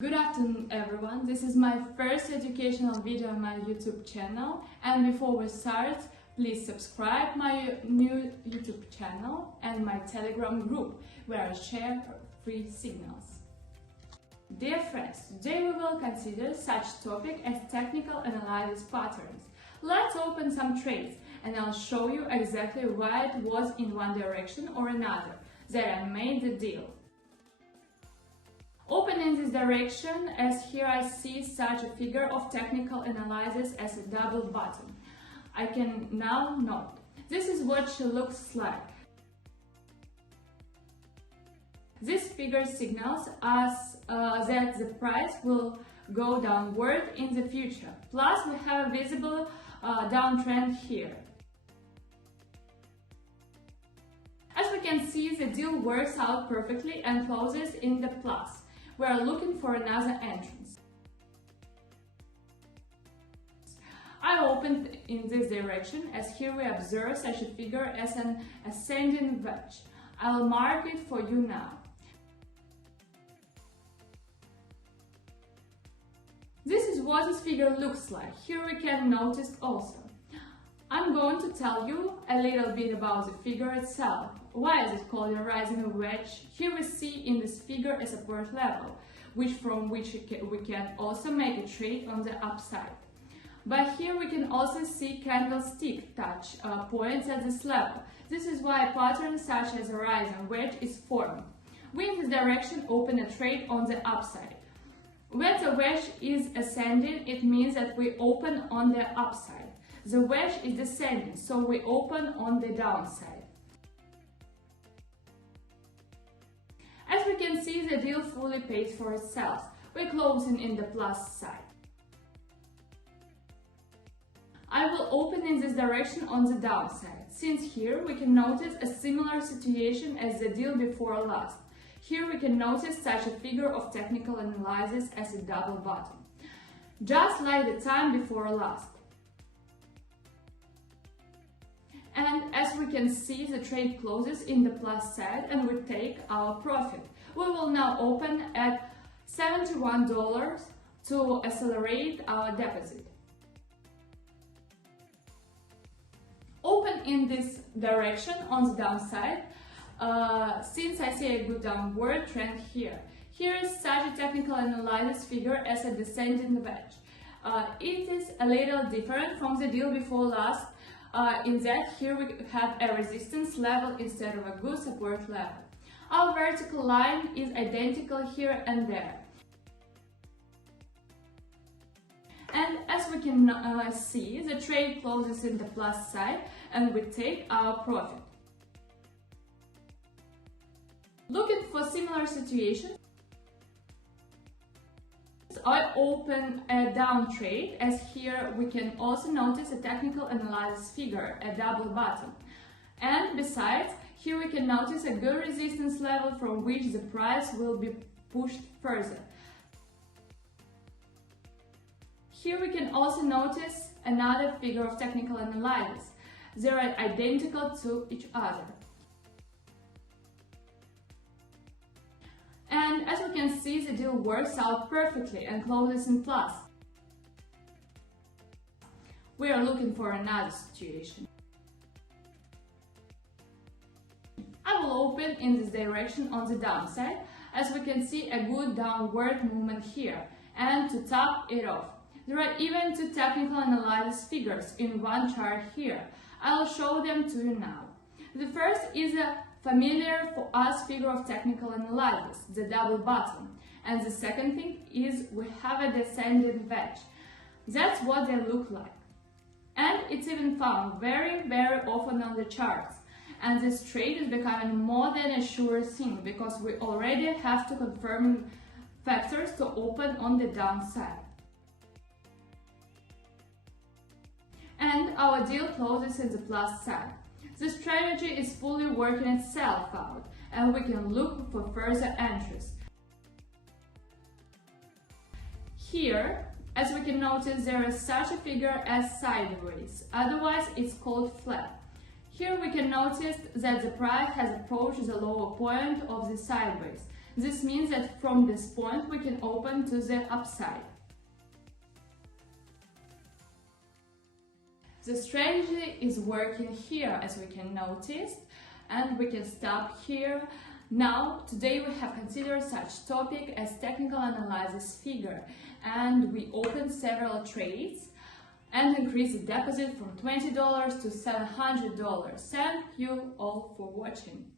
Good afternoon everyone, this is my first educational video on my YouTube channel, and before we start, please subscribe my new YouTube channel and my Telegram group where I share free signals. Dear friends, today we will consider such topic as technical analysis patterns. Let's open some trades and I'll show you exactly why it was in one direction or another that I made the deal. Open in this direction, as here I see such a figure of technical analysis as a double bottom. I can now note. This is what she looks like. This figure signals us that the price will go downward in the future. Plus we have a visible downtrend here. As we can see, the deal works out perfectly and closes in the plus. We are looking for another entrance. I opened in this direction, as here we observe such a figure as an ascending wedge. I'll mark it for you now. This is what this figure looks like. Here we can notice also. I'm going to tell you a little bit about the figure itself. Why is it called a rising wedge? Here we see in this figure a support level, from which we can also make a trade on the upside. But here we can also see candlestick touch points at this level. This is why a pattern such as a rising wedge is formed. We in this direction open a trade on the upside. When the wedge is ascending, it means that we open on the upside. The wedge is descending, so we open on the downside. As we can see, the deal fully pays for itself. We're closing in the plus side. I will open in this direction on the downside, since here we can notice a similar situation as the deal before last. Here we can notice such a figure of technical analysis as a double bottom, just like the time before last. And as we can see, the trade closes in the plus side and we take our profit. We will now open at $71 to accelerate our deposit. Open in this direction on the downside, since I see a good downward trend here. Here is such a technical analysis figure as a descending wedge. It is a little different from the deal before last. In that here we have a resistance level instead of a good support level. Our vertical line is identical here and there. And as we can see, the trade closes in the plus side and we take our profit. Looking for similar situations, I open a down trade, as here we can also notice a technical analysis figure, a double bottom. And besides, here we can notice a good resistance level from which the price will be pushed further. Here we can also notice another figure of technical analysis. They are identical to each other. And as we can see, the deal works out perfectly and closes in plus. We are looking for another situation. I will open in this direction on the downside, as we can see a good downward movement here. And to top it off, there are even two technical analysis figures in one chart here. I'll show them to you now. The first is a familiar for us figure of technical analysis, the double bottom. And the second thing is we have a descending wedge. That's what they look like. And it's even found very often on the charts. And this trade is becoming more than a sure thing, because we already have to confirm factors to open on the downside. And our deal closes in the plus side. The strategy is fully working itself out, and we can look for further entries. Here, as we can notice, there is such a figure as sideways, otherwise it's called flat. Here we can notice that the price has approached the lower point of the sideways. This means that from this point we can open to the upside. The strategy is working here, as we can notice, and we can stop here. Now, today we have considered such topic as technical analysis figure, and we opened several trades and increased the deposit from $20 to $700. Thank you all for watching.